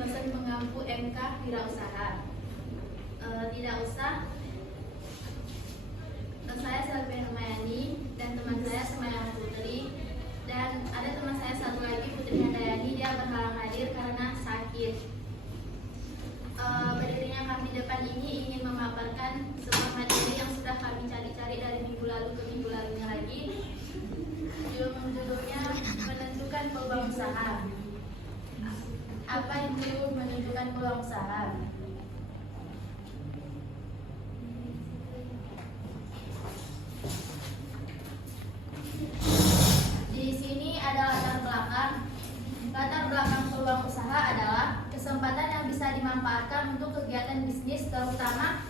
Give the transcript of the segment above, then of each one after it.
dosen pengampu MK Wirausaha. Tidak usah, saya Salvia Numayani dan teman saya Semayang Putri, dan ada teman saya satu lagi Putri Handayani. Dia berhalang hadir karena sakit. Berdirinya kami di depan ini ingin memaparkan sebuah materi yang sudah kami cari-cari dari minggu lalu ke minggu lalunya lagi. Judulnya menentukan peluang usaha. Apa itu menentukan peluang usaha? Di sini ada latar belakang. Latar belakang peluang usaha adalah kesempatan yang bisa dimanfaatkan untuk kegiatan bisnis, terutama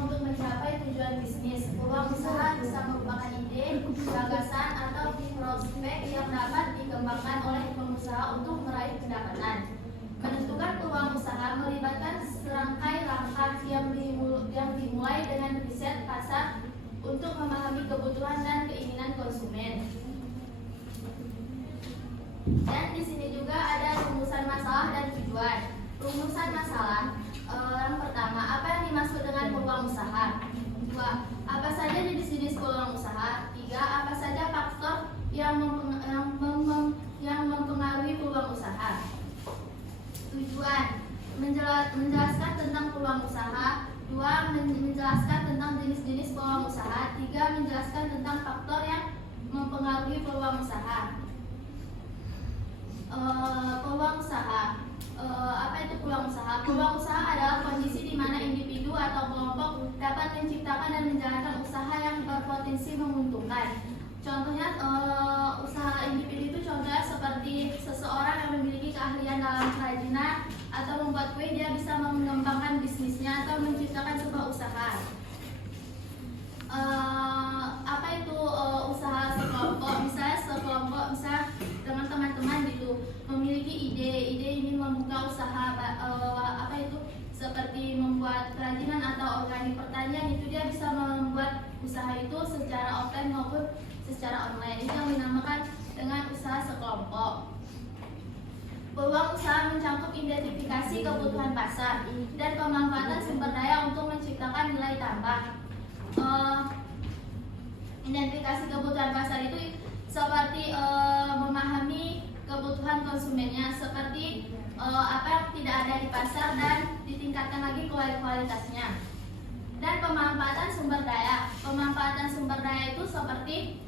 untuk mencapai tujuan bisnis. Peluang usaha bisa merupakan ide, gagasan, atau prospek yang dapat dikembangkan oleh pengusaha untuk meraih pendapatan. Menentukan peluang usaha melibatkan serangkai langkah yang dimulai dengan riset pasar untuk memahami kebutuhan dan keinginan konsumen. Dan di sini juga ada rumusan masalah dan tujuan. Rumusan masalah, yang pertama, apa yang dimaksud dengan peluang usaha? 2. Apa saja jenis-jenis peluang usaha? 3. Apa saja faktor yang mempengaruhi peluang usaha? Tujuan, menjelaskan tentang peluang usaha. 2. Menjelaskan tentang jenis-jenis peluang usaha. 3. Menjelaskan tentang faktor yang mempengaruhi peluang usaha. Peluang usaha. Apa itu peluang usaha? Peluang usaha adalah kondisi di mana individu atau kelompok dapat menciptakan dan menjalankan usaha yang berpotensi menguntungkan. Contohnya, usaha individu itu contohnya seperti seseorang yang memiliki keahlian dalam kerajinan atau membuat kue, dia bisa mengembangkan bisnisnya atau menciptakan sebuah usaha. Apa itu usaha sekelompok? Misalnya sekelompok, misalnya dengan teman-teman gitu, memiliki ide ini membuka usaha apa itu seperti membuat kerajinan atau organik pertanian, itu dia bisa membuat usaha itu secara offline maupun secara online. Ini yang dinamakan dengan usaha sekelompok. Peluang usaha mencakup identifikasi kebutuhan pasar dan pemanfaatan sumber daya untuk menciptakan nilai tambah. Identifikasi kebutuhan pasar itu seperti memahami kebutuhan konsumennya, seperti apa yang tidak ada di pasar dan ditingkatkan lagi kualitasnya. Dan pemanfaatan sumber daya. Pemanfaatan sumber daya itu seperti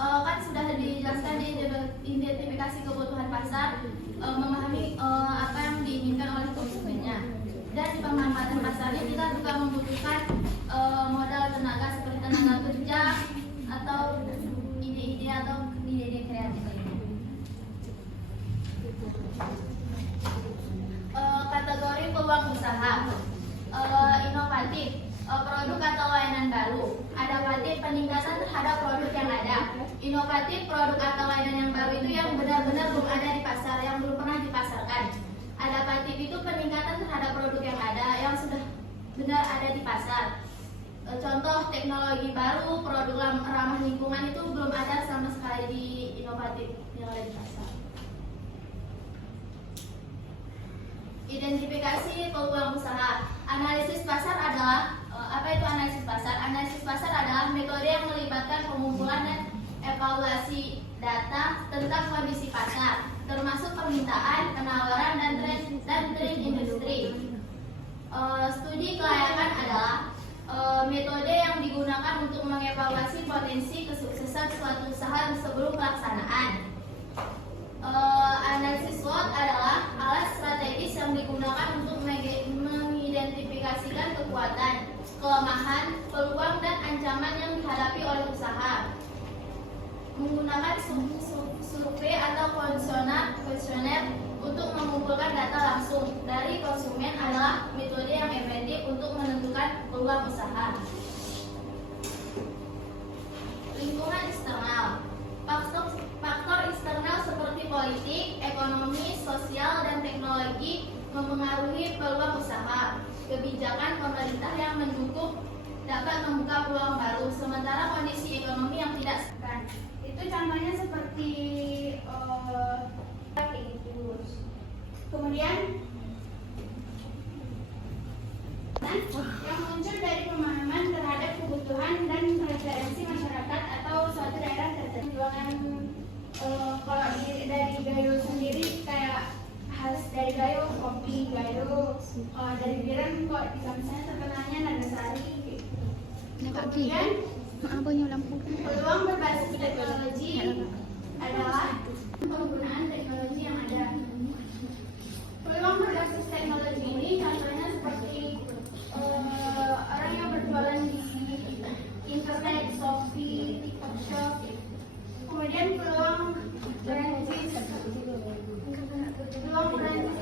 kan sudah dijelaskan di identifikasi kebutuhan pasar, memahami apa yang diinginkan oleh konsumennya. Dan di pemanfaatan pasarnya kita juga membutuhkan modal tenaga seperti tenaga kerja atau ide-ide kreatif. Kategori peluang usaha. Inovatif, produk atau layanan baru. Adaptif, peningkatan terhadap produk yang ada. Inovatif, produk atau layanan yang baru itu yang benar-benar belum ada di pasar, yang belum pernah dipasarkan. Adaptif itu peningkatan terhadap produk yang ada, yang sudah benar ada di pasar. Contoh teknologi baru, produk ramah lingkungan itu belum ada sama sekali di inovatif yang ada di pasar. Identifikasi peluang usaha. Analisis pasar adalah apa itu analisis pasar? Analisis pasar adalah metode yang melibatkan pengumpulan dan evaluasi data tentang kondisi pasar, termasuk permintaan, penawaran, dan tren industri. Studi kelayakan adalah metode yang digunakan untuk mengevaluasi potensi kesuksesan suatu usaha sebelum pelaksanaan. Analisis SWOT adalah alat strategis yang digunakan untuk mengidentifikasikan kekuatan, kelemahan, peluang, dan ancaman yang dihadapi oleh usaha. Menggunakan survei atau kuesioner untuk mengumpulkan data langsung dari konsumen adalah metode yang efektif untuk menentukan peluang usaha. Lingkungan eksternal. Faktor eksternal seperti politik, ekonomi, sosial, dan teknologi mempengaruhi peluang usaha. Kebijakan pemerintah yang mendukung dapat membuka peluang baru, sementara kondisi ekonomi yang tidak sekan. Itu contohnya seperti Kemudian yang muncul dari pemahaman terhadap kebutuhan dan preferensi masyarakat atau suatu daerah tertentu. Kalau dari Gayo sendiri kayak khas dari Gayo, kopi Gayo, dari Biren kok bisa misalnya terkenalnya Nagasari. Kemudian peluang berbasis teknologi adalah penggunaan teknologi yang ada. Peluang berbasis teknologi ini contohnya seperti orang yang berjualan di internet, Shopee, TikTok Shop. Kemudian peluang berantis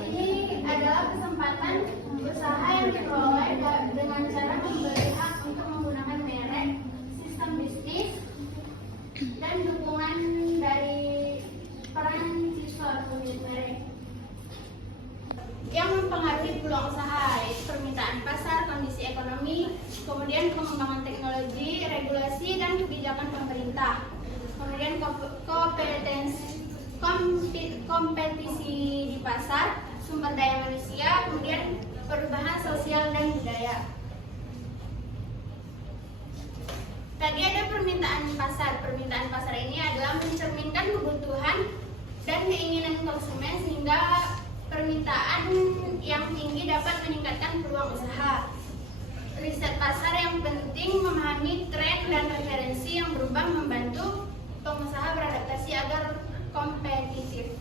ini adalah kesempatan usaha yang diperoleh dengan cara membeli hak untuk menggunakan merek, sistem bisnis, dan dukungan dari peran siswa pemilik merek. Yang mempengaruhi peluang usaha yaitu permintaan pasar, kondisi ekonomi, kemudian pengembangan teknologi, regulasi, dan kebijakan pemerintah. Kemudian kompetisi di pasar, sumber daya manusia, kemudian perubahan sosial dan budaya. Tadi ada permintaan pasar. Permintaan pasar ini adalah mencerminkan kebutuhan dan keinginan konsumen sehingga permintaan yang tinggi dapat meningkatkan peluang usaha. Riset pasar yang penting memahami tren dan referensi yang berubah membantu pengusaha beradaptasi agar kompetitif.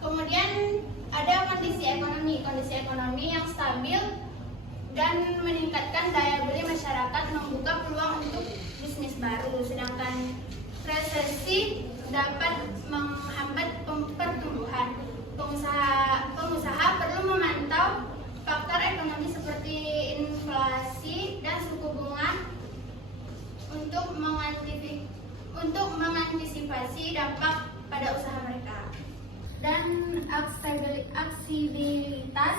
Kemudian ada kondisi ekonomi yang stabil dan meningkatkan daya beli masyarakat, membuka peluang untuk bisnis baru. Sedangkan resesi dapat menghambat pertumbuhan. Pengusaha perlu memantau faktor ekonomi seperti inflasi dan suku bunga untuk mengantisipasi dampak pada usaha mereka. Dan aksesibilitas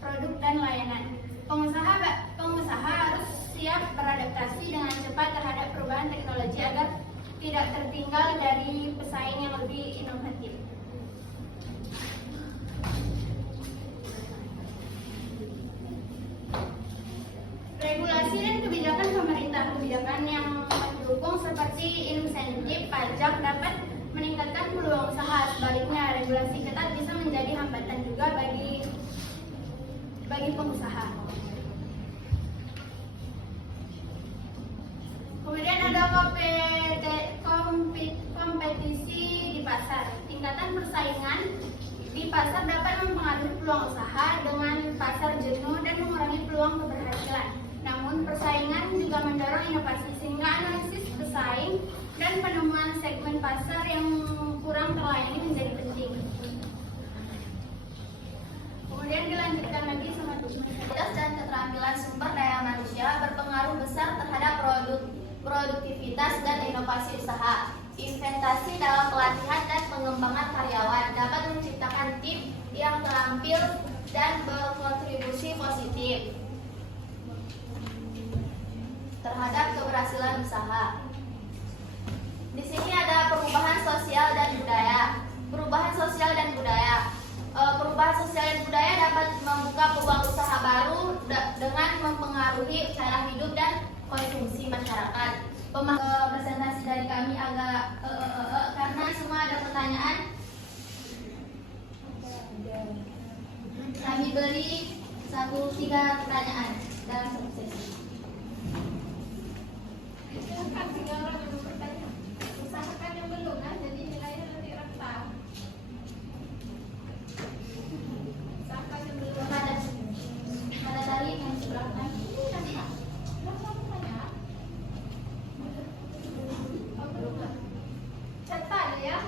produk dan layanan. Pengusaha harus siap beradaptasi dengan cepat terhadap perubahan teknologi agar tidak tertinggal dari pesaing yang lebih inovatif. Regulasi dan kebijakan pemerintah. Kebijakan yang mendukung seperti insentif pajak dapat meningkatkan peluang usaha. Sebaliknya, regulasi ketat bisa menjadi hambatan juga bagi pengusaha. Kemudian ada kompetisi di pasar. Tingkatan persaingan di pasar dapat mempengaruhi peluang usaha dengan pasar jenuh dan mengurangi peluang keberhasilan. Namun persaingan juga mendorong inovasi sehingga analisis pesaing dan penemuan segmen pasar yang kurang terlayani menjadi penting. Kemudian dilanjutkan lagi sama kualitas dan keterampilan sumber daya manusia berpengaruh besar terhadap produktivitas dan inovasi usaha. Investasi dalam pelatihan dan pengembangan karyawan dapat menciptakan tim yang terampil dan berkontribusi positif terhadap keberhasilan usaha. Di sini ada perubahan sosial dan budaya. Perubahan sosial dan budaya dapat membuka peluang usaha baru dengan mempengaruhi cara hidup dan konsumsi masyarakat. Presentasi dari kami agak karena semua ada pertanyaan. Kami beri 3 pertanyaan dalam satu sesi. Silakan tinggal orang yang bertanya. Usahakan yang belum jadi nilainya nanti rendah. Usahakan yang belum pada tadi yang seberapa ini nanti cetak ya.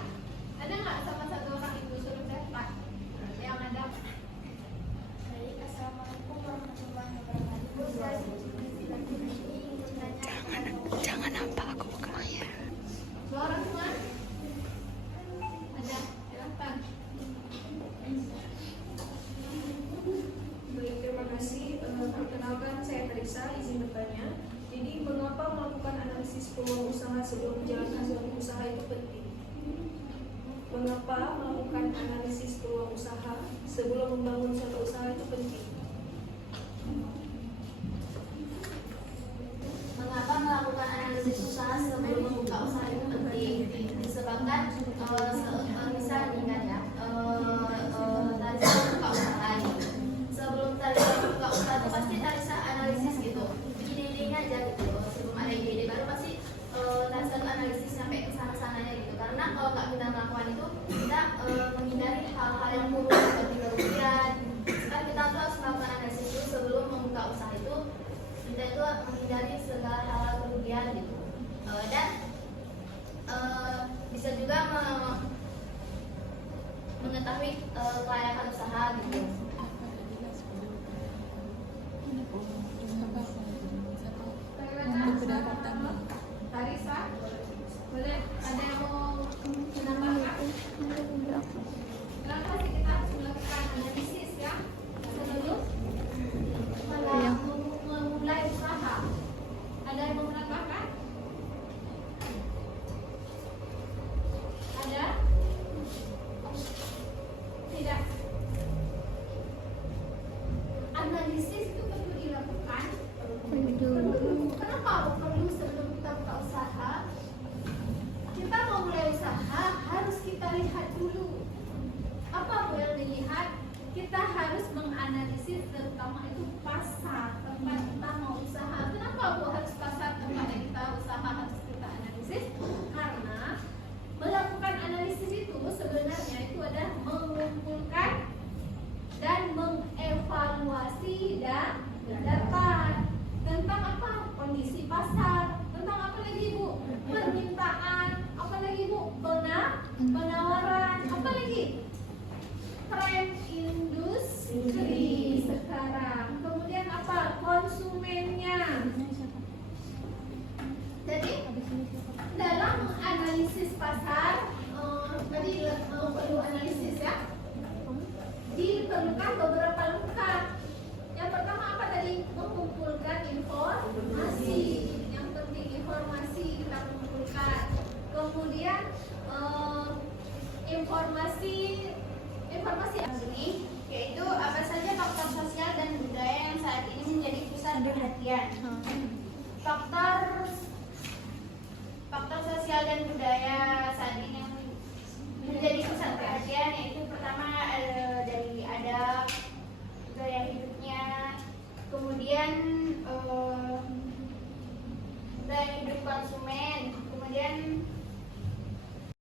Ada nggak sama satu orang ibu suruh cetak? Yang ada. Baik, assalamualaikum warahmatullahi wabarakatuh. Jangan nampak aku bukan ayah. Suara semua? Ada, silakan. Baik, terima kasih. Perkenalkan, saya Teresa, izin bertanya. Jadi, mengapa melakukan analisis peluang usaha sebelum menjalankan suatu usaha itu penting? Mengapa melakukan analisis peluang usaha sebelum membangun suatu usaha itu penting? Mengapa melakukan analisis usaha sebelum membuka usaha itu penting? Disebabkan misal nih kan ya, Tarisa buka usaha nih. Sebelum Tarisa buka usaha itu pasti Tarisa analisis gitu, ide-idenya aja gitu. Sebelum ada ide-ide baru pasti Tarisa tuh analisis sampai ke sana-sananya gitu. Karena kalau nggak kita melakukan itu, kita menghindari hal-hal yang buruk seperti kerugian. Kan kita tuh harus melakukan analisis dulu sebelum membuka usaha itu. Kita itu menghindari segala hal kerugian gitu. Dan bisa juga mengetahui kelayakan usaha gitu. Tarisa, boleh ada yang mau menambahkan? Kenapa sih kita harus melakukan analisis ya sebelum memulai usaha? Ada yang mau menambahkan? Ada? Tidak. Analisis itu perlu dilakukan. Kenapa perlu sebelum kita buka usaha? Kita mau mulai usaha harus kita lihat dulu. Apa yang dilihat? Kita harus menganalisis terutama itu pasar tempat kita mau usaha. Kenapa Bu harus pasar tempat yang kita usaha harus kita analisis? Karena melakukan analisis itu sebenarnya itu adalah mengumpulkan dan mengevaluasi data tentang apa? Kondisi pasar, tentang apa lagi Bu? Permintaan, apa lagi Bu? Penawaran, apa lagi? Tren industri sekarang. Kemudian apa? Konsumennya. Jadi dalam analisis pasar, tadi perlu analisis ya. Diperlukan beberapa langkah. Yang pertama apa tadi? Mengumpulkan informasi. Yang penting informasi kita kumpulkan. Kemudian informasi Ini yaitu apa saja faktor sosial dan budaya yang saat ini menjadi pusat perhatian. Faktor